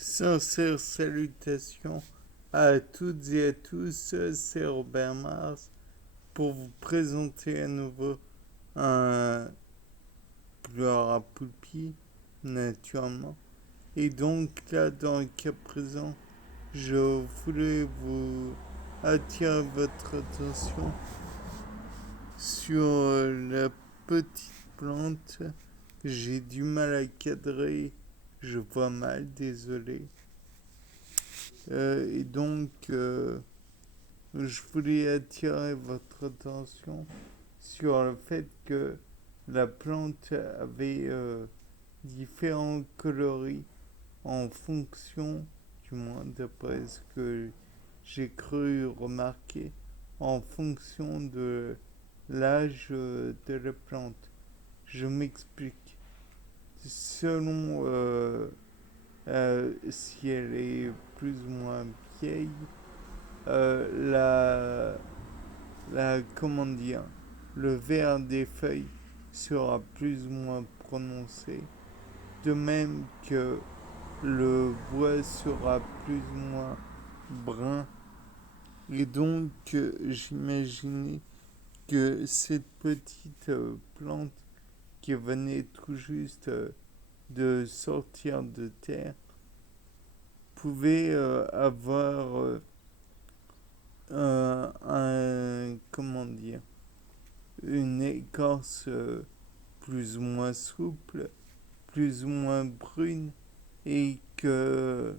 Sincères salutations à toutes et à tous, c'est Robert Mars pour vous présenter à nouveau un pleur à poulpi, naturellement. Et donc là, dans le cas présent, je voulais vous attirer votre attention sur la petite plante. J'ai du mal à cadrer, je vois mal, désolé. Et donc, je voulais attirer votre attention sur le fait que la plante avait différents coloris en fonction, du moins d'après ce que j'ai cru remarquer, en fonction de l'âge de la plante. Je m'explique. Selon si elle est plus ou moins vieille, comment dire, le vert des feuilles sera plus ou moins prononcé, de même que le bois sera plus ou moins brun. Et donc, j'imaginais que cette petite plante qui venait tout juste de sortir de terre pouvait avoir comment dire, une écorce plus ou moins souple, plus ou moins brune, et que,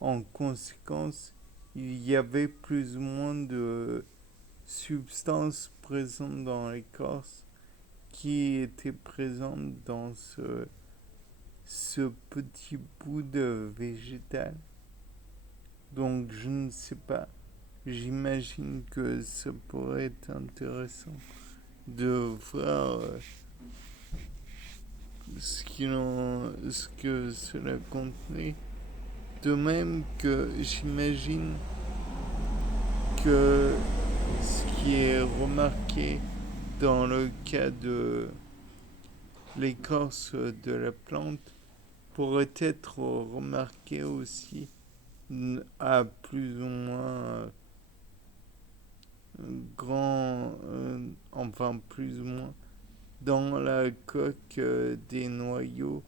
en conséquence, il y avait plus ou moins de substances présentes dans l'écorce qui étaient présentes dans ce petit bout de végétal. Donc, je ne sais pas. J'imagine que ça pourrait être intéressant de voir ce que cela contenait. De même que j'imagine que ce qui est remarqué dans le cas de l'écorce de la plante pourrait être remarqué aussi à plus ou moins grand, enfin plus ou moins dans la coque des noyaux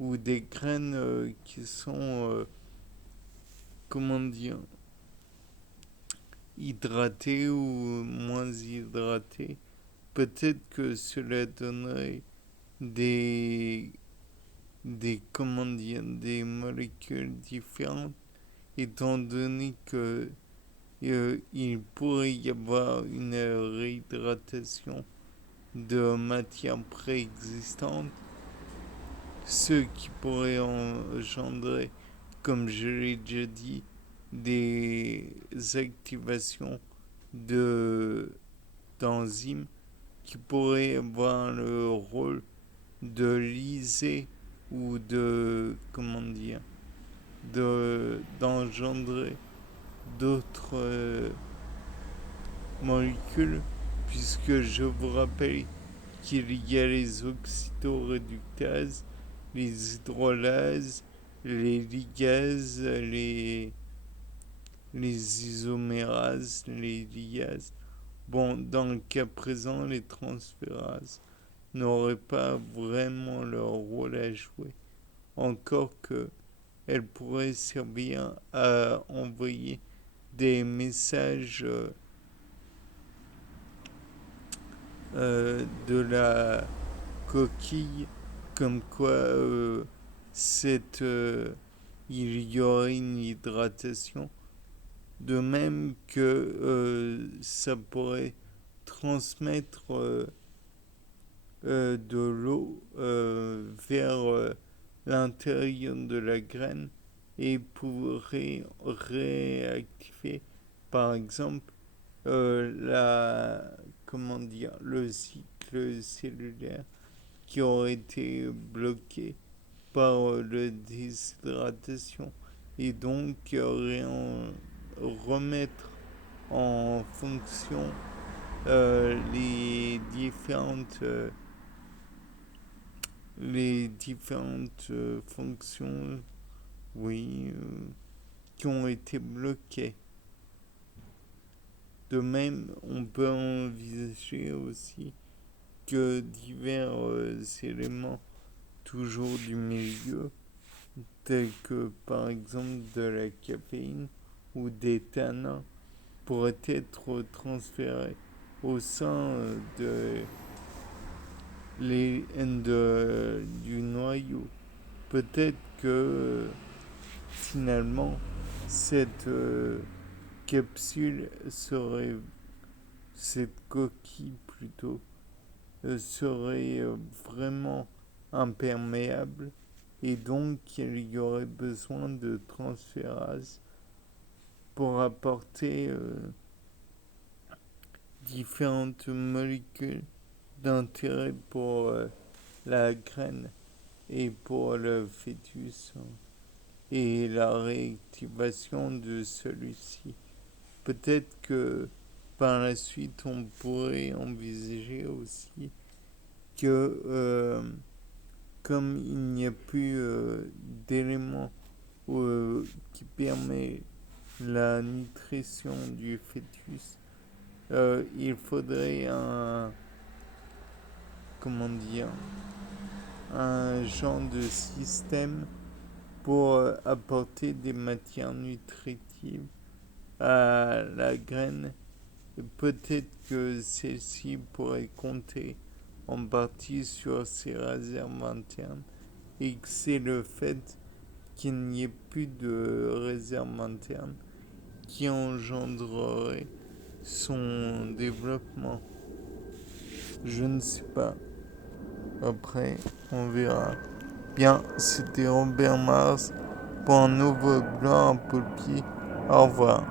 ou des graines qui sont, comment dire, hydratées ou moins hydratées. Peut-être que cela donnerait des, comment dire, des molécules différentes, étant donné que il pourrait y avoir une réhydratation de matières préexistantes, ce qui pourrait engendrer, comme je l'ai déjà dit, des activations de d'enzymes qui pourraient avoir le rôle de liser ou de, comment dire, d'engendrer d'autres molécules, puisque je vous rappelle qu'il y a les oxydoréductases, les hydrolases, les ligases, les isomérases, les liases. Bon, dans le cas présent, les transférases n'auraient pas vraiment leur rôle à jouer. Encore que elles pourraient servir à envoyer des messages de la coquille comme quoi il y aurait une hydratation, de même que ça pourrait transmettre de l'eau vers l'intérieur de la graine et pourrait réactiver par exemple comment dire, le cycle cellulaire qui aurait été bloqué par la déshydratation et donc remettre en fonction les différentes fonctions, oui, qui ont été bloqués. De même, on peut envisager aussi que divers éléments toujours du milieu, tels que par exemple de la caféine ou des tanins, pourraient être transférés au sein du noyau. Peut-être que finalement cette capsule serait, cette coquille plutôt, serait vraiment imperméable et donc il y aurait besoin de transférase pour apporter différentes molécules d'intérêt pour la graine et pour le fœtus et la réactivation de celui-ci. Peut-être que par la suite on pourrait envisager aussi que comme il n'y a plus d'éléments qui permet la nutrition du fœtus, il faudrait comment dire, un genre de système pour apporter des matières nutritives à la graine. Et peut-être que celle-ci pourrait compter en partie sur ses réserves internes et que c'est le fait qu'il n'y ait plus de réserves internes qui engendrerait son développement. Je ne sais pas. Après, on verra. Bien, c'était Robert Mars pour un nouveau Gloire à Poulpi. Au revoir.